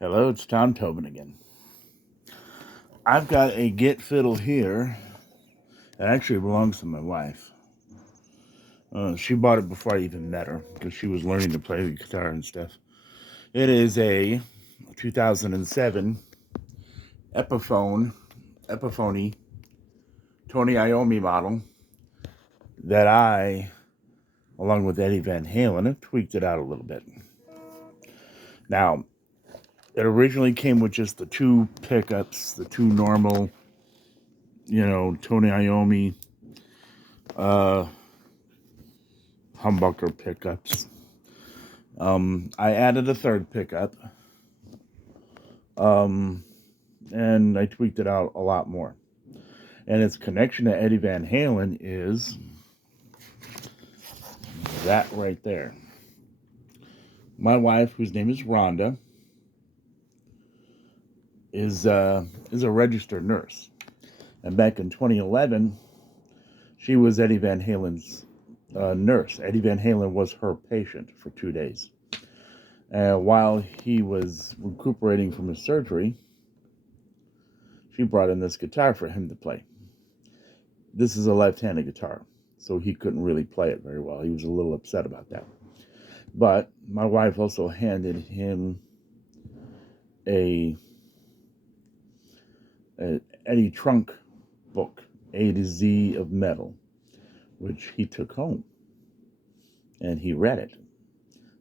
Hello, it's Tom Tobin again. I've got a Git fiddle here. It actually belongs to my wife. She bought it before I even met her because she was learning to play the guitar and stuff. It is a 2007 epiphone Tony Iommi model that I, along with Eddie Van Halen, have tweaked it out a little bit. Now, it originally came with just the two pickups, the two normal, Tony Iommi humbucker pickups. I added a third pickup, and I tweaked it out a lot more. And its connection to Eddie Van Halen is that right there. My wife, whose name is Rhonda, is a registered nurse. And back in 2011, she was Eddie Van Halen's nurse. Eddie Van Halen was her patient for 2 days. While he was recuperating from his surgery, she brought in this guitar for him to play. This is a left-handed guitar, so he couldn't really play it very well. He was a little upset about that. But my wife also handed him a Eddie Trunk book, A to Z of Metal, which he took home, and he read it.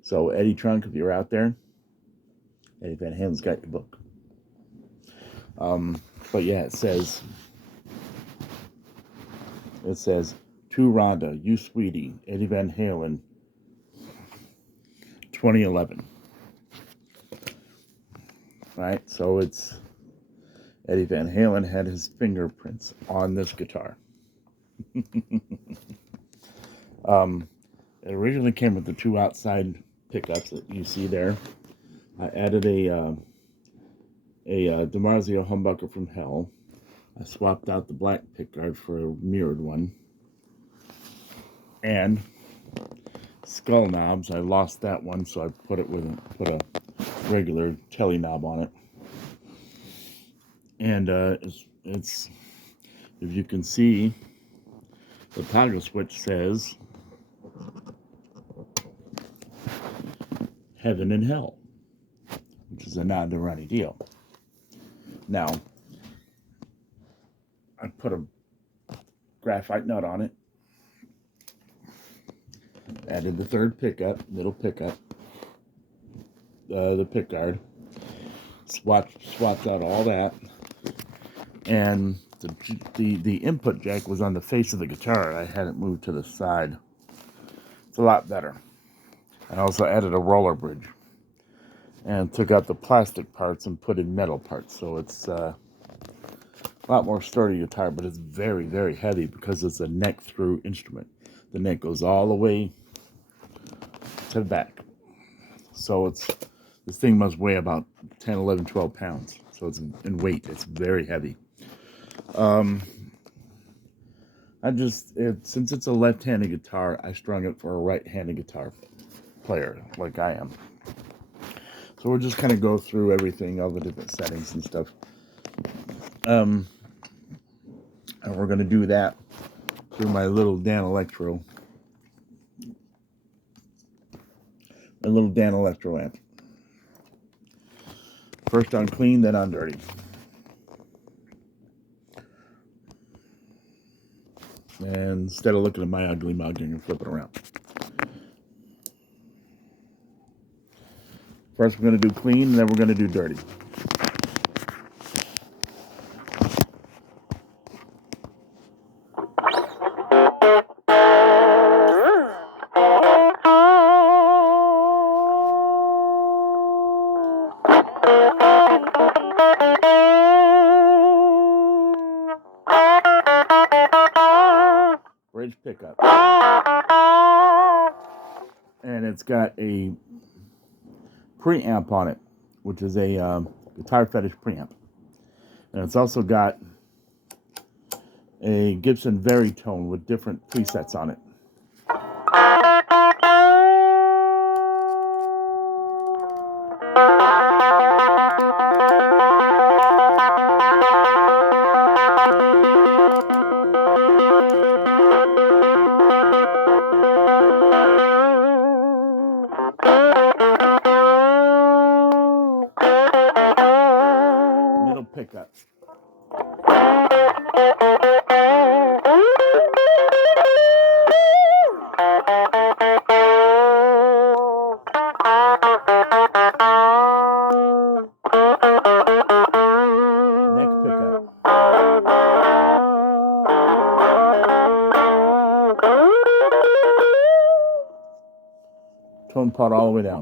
So Eddie Trunk, if you're out there, Eddie Van Halen's got your book. But yeah, it says, to Rhonda, you sweetie, Eddie Van Halen, 2011. Right, so it's Eddie Van Halen had his fingerprints on this guitar. It originally came with the two outside pickups that you see there. I added a DiMarzio humbucker from Hell. I swapped out the black pickguard for a mirrored one. And skull knobs, I lost that one, so I put a regular telly knob on it. And it's if you can see, the toggle switch says Heaven and Hell, which is a nod to Ronnie Dio. Now, I put a graphite nut on it, added the third pickup, middle pickup, the pickguard, swapped out all that, and the input jack was on the face of the guitar. I had it moved to the side. It's a lot better. I also added a roller bridge and took out the plastic parts and put in metal parts. So it's a lot more sturdy guitar, but it's very, very heavy because it's a neck through instrument. The neck goes all the way to the back. So this thing must weigh about 10, 11, 12 pounds. So it's in weight. It's very heavy. Since it's a left-handed guitar, I strung it for a right-handed guitar player like I am. So we'll just kind of go through everything, all the different settings and stuff. And we're going to do that through my little Dan Electro amp. First on clean, then on dirty. And instead of looking at my ugly mug, I'm going to flip it around. First we're going to do clean, and then we're going to do dirty. Bridge pickup. And it's got a preamp on it, which is a Guitar Fetish preamp. And it's also got a Gibson Veritone with different presets on it. pickup. Neck pickup. Tone pot all the way down.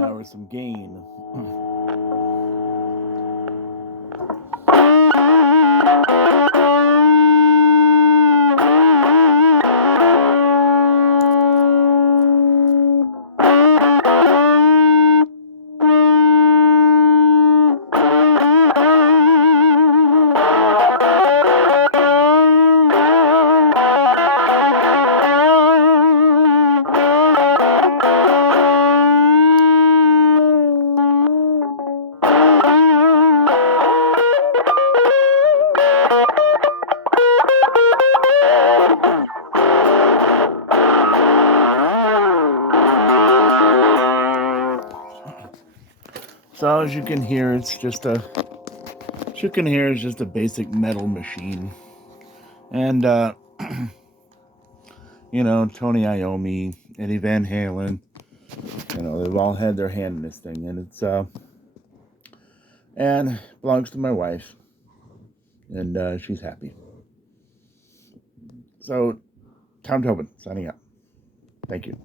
Now with some gain. So as you can hear, it's just a basic metal machine. And you know, Tony Iommi, Eddie Van Halen, you know, they've all had their hand in this thing, and it's and belongs to my wife, and she's happy. So, Tom Tobin signing out. Thank you.